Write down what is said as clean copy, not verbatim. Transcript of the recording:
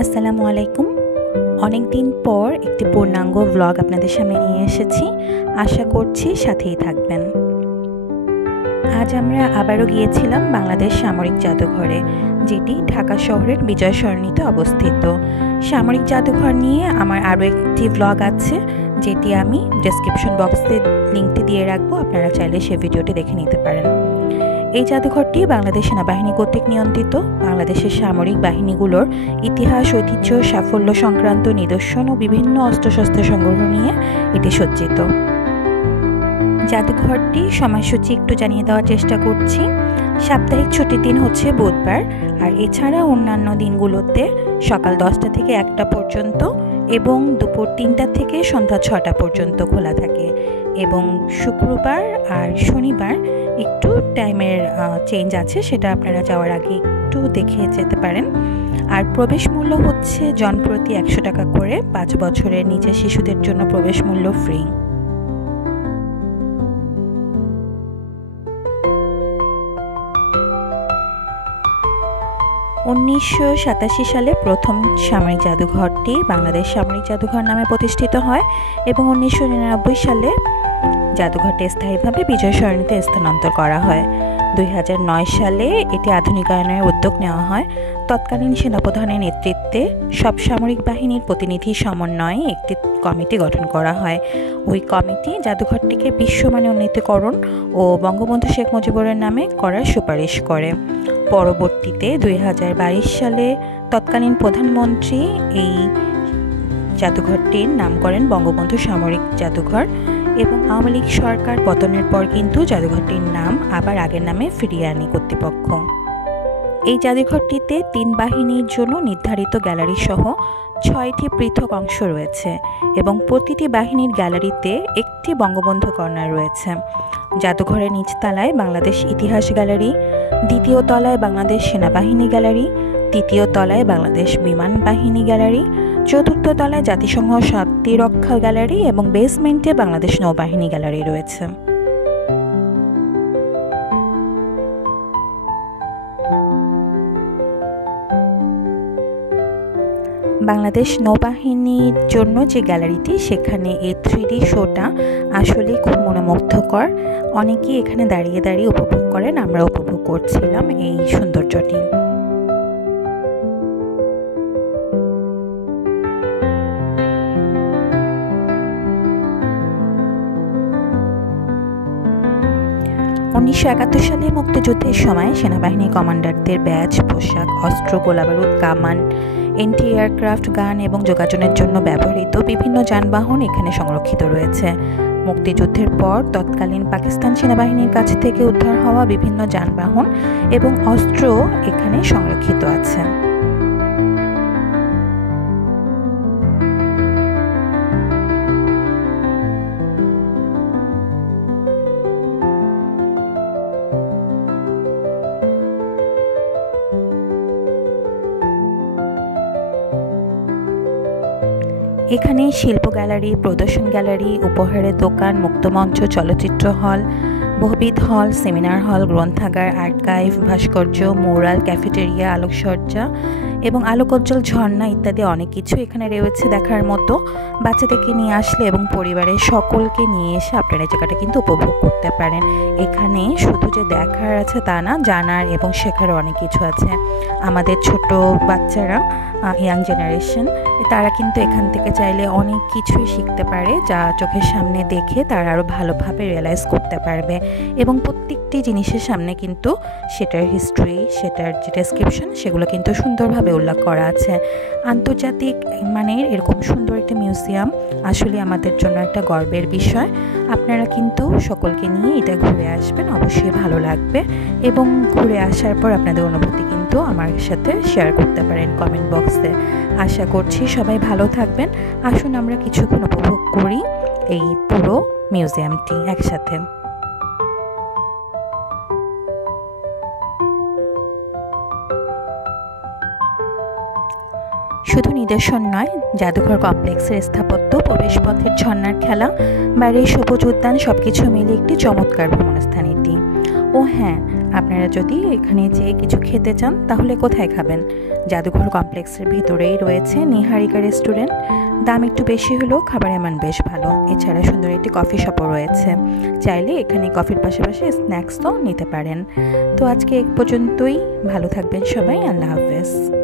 আসসালামু আলাইকুম। অনেক দিন পর একটি পূর্ণাঙ্গ ব্লগ আপনাদের সামনে নিয়ে এসেছি। আশা করছি সাথেই থাকবেন। আজ আমরা আবারও গিয়েছিলাম বাংলাদেশ সামরিক জাদুঘরে, যেটি ঢাকা শহরের বিজয় সরণিতে অবস্থিত। সামরিক জাদুঘর নিয়ে আমার আরও একটি ব্লগ আছে, যেটি আমি ডেসক্রিপশন বক্সে লিঙ্কটি দিয়ে রাখবো। আপনারা চাইলে সে ভিডিওটি দেখে নিতে পারেন। এই জাদুঘরটি বাংলাদেশ সেনাবাহিনী কর্তৃক নিয়ন্ত্রিত। বাংলাদেশের সামরিক বাহিনীগুলোর ইতিহাস, ঐতিহ্য, সাফল্য সংক্রান্ত নিদর্শন ও বিভিন্ন অস্ত্রশস্ত্র সংগ্রহ নিয়ে এটি সজ্জিত। জাদুঘরটি সময়সূচি একটু জানিয়ে দেওয়ার চেষ্টা করছি। সাপ্তাহিক ছুটির দিন হচ্ছে বুধবার, আর এছাড়া অন্যান্য দিনগুলোতে সকাল 10টা থেকে 1টা পর্যন্ত এবং দুপুর 3টা থেকে সন্ধ্যা 6টা পর্যন্ত খোলা থাকে, এবং শুক্রবার আর শনিবার একটু টাইমের চেঞ্জ আছে, সেটা আপনারা যাওয়ার আগে একটু দেখে যেতে পারেন। আর প্রবেশ মূল্য হচ্ছে জনপ্রতি 100 টাকা করে। 5 বছরের নিচে শিশুদের জন্য প্রবেশ মূল্য ফ্রি। উনিশশো 87 সালে প্রথম সামরিক জাদুঘরটি বাংলাদেশ সামরিক জাদুঘর নামে প্রতিষ্ঠিত হয়, এবং 1999 সালে জাদুঘরটি স্থায়ীভাবে বিজয় সরণিতে স্থানান্তর করা হয়। 2009 সালে এটি আধুনিকায়নের উদ্যোগ নেওয়া হয়। তৎকালীন সেনাপ্রধানের নেতৃত্বে সব সামরিক বাহিনীর প্রতিনিধি সমন্বয়ে একটি কমিটি গঠন করা হয়। ওই কমিটি জাদুঘরটিকে বিশ্বমানের উন্নীতকরণ ও বঙ্গবন্ধু শেখ মুজিবুরের নামে করার সুপারিশ করে। পরবর্তীতে 2022 সালে তৎকালীন প্রধানমন্ত্রী এই জাদুঘরটির নাম করেন বঙ্গবন্ধু সামরিক জাদুঘর, এবং আওয়ামী লীগ সরকার পতনের পর কিন্তু জাদুঘরটির নাম আবার আগের নামে ফিরিয়ে আনে কর্তৃপক্ষ। এই জাদুঘরটিতে 3 বাহিনীর জন্য নির্ধারিত গ্যালারি সহ 6টি পৃথক অংশ রয়েছে, এবং প্রতিটি বাহিনীর গ্যালারিতে একটি বঙ্গবন্ধু কর্নার রয়েছে। জাদুঘরের নিচতলায় বাংলাদেশ ইতিহাস গ্যালারি, দ্বিতীয় তলায় বাংলাদেশ সেনাবাহিনী গ্যালারি, তৃতীয় তলায় বাংলাদেশ বিমান বাহিনী গ্যালারি, চতুর্থ তলায় জাতিসংঘ শান্তিরক্ষা গ্যালারি, এবং বেসমেন্টে বাংলাদেশ নৌবাহিনী গ্যালারি রয়েছে। বাংলাদেশ নৌবাহিনীর জন্য যে গ্যালারিটি, সেখানে এই 3D শোটা আসলেই খুব মনোমুগ্ধকর। অনেকেই এখানে দাঁড়িয়ে দাঁড়িয়ে উপভোগ করেন, আমরা উপভোগ করছিলাম এই সৌন্দর্যটি। উনিশশো 71 সালে মুক্তিযুদ্ধের সময় সেনাবাহিনী কমান্ডারদের ব্যাজ, পোশাক, অস্ত্র, গোলাবারুদ, কামান, এন্টি এয়ারক্রাফট গান এবং যোগাযোগের জন্য ব্যবহৃত বিভিন্ন যানবাহন এখানে সংরক্ষিত রয়েছে। মুক্তিযুদ্ধের পর তৎকালীন পাকিস্তান সেনাবাহিনীর কাছ থেকে উদ্ধার হওয়া বিভিন্ন যানবাহন এবং অস্ত্র এখানে সংরক্ষিত আছে। এখানে শিল্প গ্যালারি, প্রদর্শন গ্যালারি, উপহারের দোকান, মুক্তমঞ্চ, চলচ্চিত্র হল, বহুবিধ হল, সেমিনার হল, গ্রন্থাগার, আর্কাইভ, ভাস্কর্য, মোরাল, ক্যাফেটেরিয়া, আলোকসজ্জা এবং আলোকোজ্জ্বল ঝর্ণা ইত্যাদি অনেক কিছু এখানে রয়েছে দেখার মতো। বাচ্চাদেরকে নিয়ে আসলে এবং পরিবারের সকলকে নিয়ে এসে আপনারা এই জায়গাটা কিন্তু উপভোগ করতে পারেন। এখানে শুধু যে দেখার আছে তা না, জানার এবং শেখারও অনেক কিছু আছে। আমাদের ছোট বাচ্চারা, ইয়াং জেনারেশন, তারা কিন্তু এখান থেকে চাইলে অনেক কিছুই শিখতে পারে, যা চোখের সামনে দেখে তারা আরও ভালোভাবে রিয়েলাইজ করতে পারবে। এবং প্রত্যেকটি জিনিসের সামনে কিন্তু সেটার হিস্ট্রি, সেটার যে ডেসক্রিপশন, সেগুলো কিন্তু সুন্দরভাবে উল্লেখ করা আছে। আন্তর্জাতিক মানের এরকম সুন্দর একটি মিউজিয়াম আসলে আমাদের জন্য একটা গর্বের বিষয়। আপনারা কিন্তু সকলকে নিয়ে এটা ঘুরে আসবেন, অবশ্যই ভালো লাগবে। এবং ঘুরে আসার পর আপনাদের অনুভূতি কিন্তু আমার সাথে শেয়ার করতে পারেন কমেন্ট বক্সে। আশা করছি সবাই ভালো থাকবেন। আসুন আমরা কিছুক্ষণ উপভোগ করি এই পুরো মিউজিয়ামটি একসাথে। শুধু নিদর্শন নয়, জাদুঘর কমপ্লেক্সের স্থাপত্য, প্রবেশপথের ঝর্ণার খেলা, বাইরের সবুজ উদ্যান সবকিছু মিলে একটি চমৎকার ভ্রমণস্থান এটি। ও হ্যাঁ, আপনারা যদি এখানে যেয়ে কিছু খেতে চান তাহলে কোথায় খাবেন? জাদুঘর কমপ্লেক্সের ভিতরেই রয়েছে নিহারিকা রেস্টুরেন্ট। দাম একটু বেশি হলেও খাবারের মান বেশ ভালো। এছাড়া সুন্দর একটি কফি শপও রয়েছে, চাইলে এখানে কফির পাশাপাশি স্ন্যাক্সও নিতে পারেন। তো আজকে এই পর্যন্তই। ভালো থাকবেন সবাই। আল্লাহ হাফেজ।